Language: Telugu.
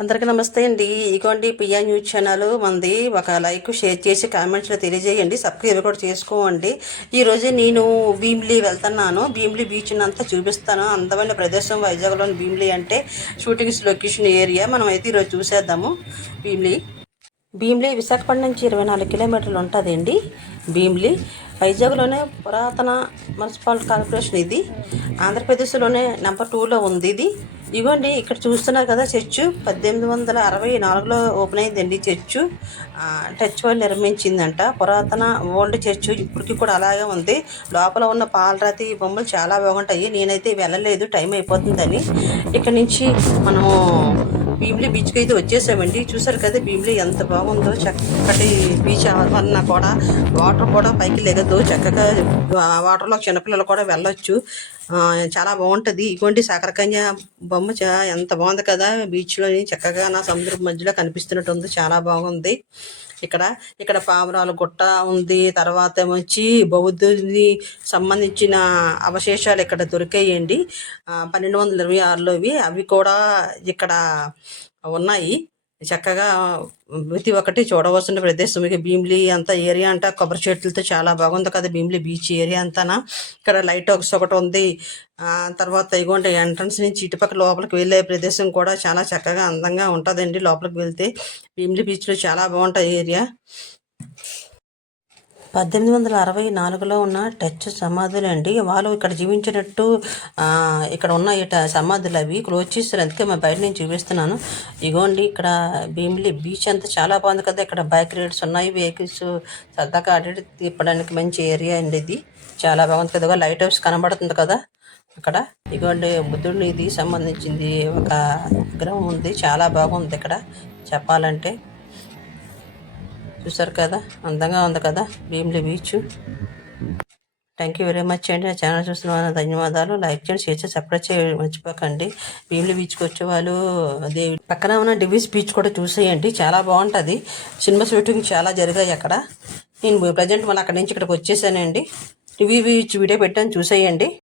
అందరికీ నమస్తే అండి. ఇగోండి పియా న్యూస్ ఛానల్ మంది ఒక లైక్ షేర్ చేసి కామెంట్స్లో తెలియజేయండి. సబ్స్క్రైబ్ కూడా చేసుకోండి. ఈరోజు నేను భీమ్లీ వెళ్తున్నాను. భీమ్లీ బీచ్ అంతా చూపిస్తాను. అందమైన ప్రదేశం వైజాగ్లోని భీమ్లీ అంటే షూటింగ్స్ లొకేషన్ ఏరియా. మనం అయితే ఈరోజు చూసేద్దాము. భీమ్లీ. భీమ్లీ విశాఖపట్నం నుంచి ఇరవై నాలుగు కిలోమీటర్లు ఉంటుందండి భీమ్లీ. వైజాగ్లోనే పురాతన మున్సిపల్ కార్పొరేషన్ ఇది. ఆంధ్రప్రదేశ్లోనే నెంబర్ టూలో ఉంది ఇది. ఇగోండి ఇక్కడ చూస్తున్నారు కదా చర్చు. పద్దెనిమిది వందల అరవై నాలుగులో ఓపెన్ అయిందండి చర్చు. టచ్ వాళ్ళు నిర్మించిందంట. పురాతన ఓల్డ్ చర్చు ఇప్పటికి కూడా అలాగే ఉంది. లోపల ఉన్న పాలరాతి బొమ్మలు చాలా బాగుంటాయి. నేనైతే వెళ్ళలేదు టైం అయిపోతుందని. ఇక్కడ నుంచి మనము భీమిలి బీచ్కి అయితే వచ్చేసామండి. చూసారు కదా భీమిలి ఎంత బాగుందో చక్కటి బీచ్ అన్న కూడా. వాటర్ కూడా పైకి లేగదు చక్కగా వాటర్లో చిన్నపిల్లలు కూడా వెళ్ళొచ్చు. చాలా బాగుంటుంది. ఇటువంటి సాకరకన్య బొమ్మ ఎంత బాగుంది కదా. బీచ్లోని చక్కగా నా సముద్రం మధ్యలో కనిపిస్తున్నట్టు ఉంది చాలా బాగుంది. ఇక్కడ ఇక్కడ పావురాల గుట్ట ఉంది. తర్వాత వచ్చి బౌద్ధుని సంబంధించిన అవశేషాలు ఇక్కడ దొరికాయండి. పన్నెండు వందల ఇరవై ఆరులోవి అవి కూడా ఇక్కడ ఉన్నాయి. చక్కగా ప్రతి ఒక్కటి చూడవలసిన ప్రదేశం. ఇక భీమిలి అంతా ఏరియా అంతా కొబ్బరి చెట్లతో చాలా బాగుంది కదా భీమిలి బీచ్ ఏరియా అంతానా. ఇక్కడ లైట్ హౌస్ ఒకటి ఉంది. తర్వాత ఇగోండి ఎంట్రన్స్ నుంచి ఇటుపక్క లోపలికి వెళ్ళే ప్రదేశం కూడా చాలా చక్కగా అందంగా ఉంటుందండి లోపలికి వెళ్తే. భీమిలి బీచ్లో చాలా బాగుంటాయి ఏరియా. పద్దెనిమిది వందల అరవై నాలుగులో ఉన్న టచ్ సమాధులు అండి. వాళ్ళు ఇక్కడ జీవించినట్టు ఇక్కడ ఉన్న ఇట సమాధులు అవి క్లోజ్ చేస్తారు అందుకే మా బయట నేను చూపిస్తున్నాను. ఇగోండి ఇక్కడ భీమిలి బీచ్ అంతా చాలా బాగుంది కదా. ఇక్కడ బైక్ రైడ్స్ ఉన్నాయి వెహికల్స్ సరదాగా అటు తిప్పడానికి మంచి ఏరియా అండి ఇది. చాలా బాగుంది కదా. లైట్ హౌస్ కనబడుతుంది కదా అక్కడ. ఇగోండి బుద్ధుడిని ఇది సంబంధించింది ఒక విగ్రహం ఉంది. చాలా బాగుంది ఇక్కడ చెప్పాలంటే. చూసారు కదా? అందంగా ఉంది కదా? Bheemili beach. Thank you very much అండి. నా ఛానల్ చూస్తున్న ధన్యవాదాలు. లైక్ చేయండి షేర్ చేసి సబ్స్క్రైబ్ చేయండి. మర్చిపోకండి. భీమిలి బీచ్కి వచ్చే వాళ్ళు అదే పక్కన ఉన్న డివిస్ బీచ్ కూడా చూసేయండి. చాలా బాగుంటుంది. సినిమా షూటింగ్ చాలా జరిగాయి అక్కడ. నేను ప్రజెంట్ మళ్ళీ అక్కడి నుంచి ఇక్కడికి వచ్చేసానండి. డివి బీచ్ వీడియో పెట్టాను చూసేయండి.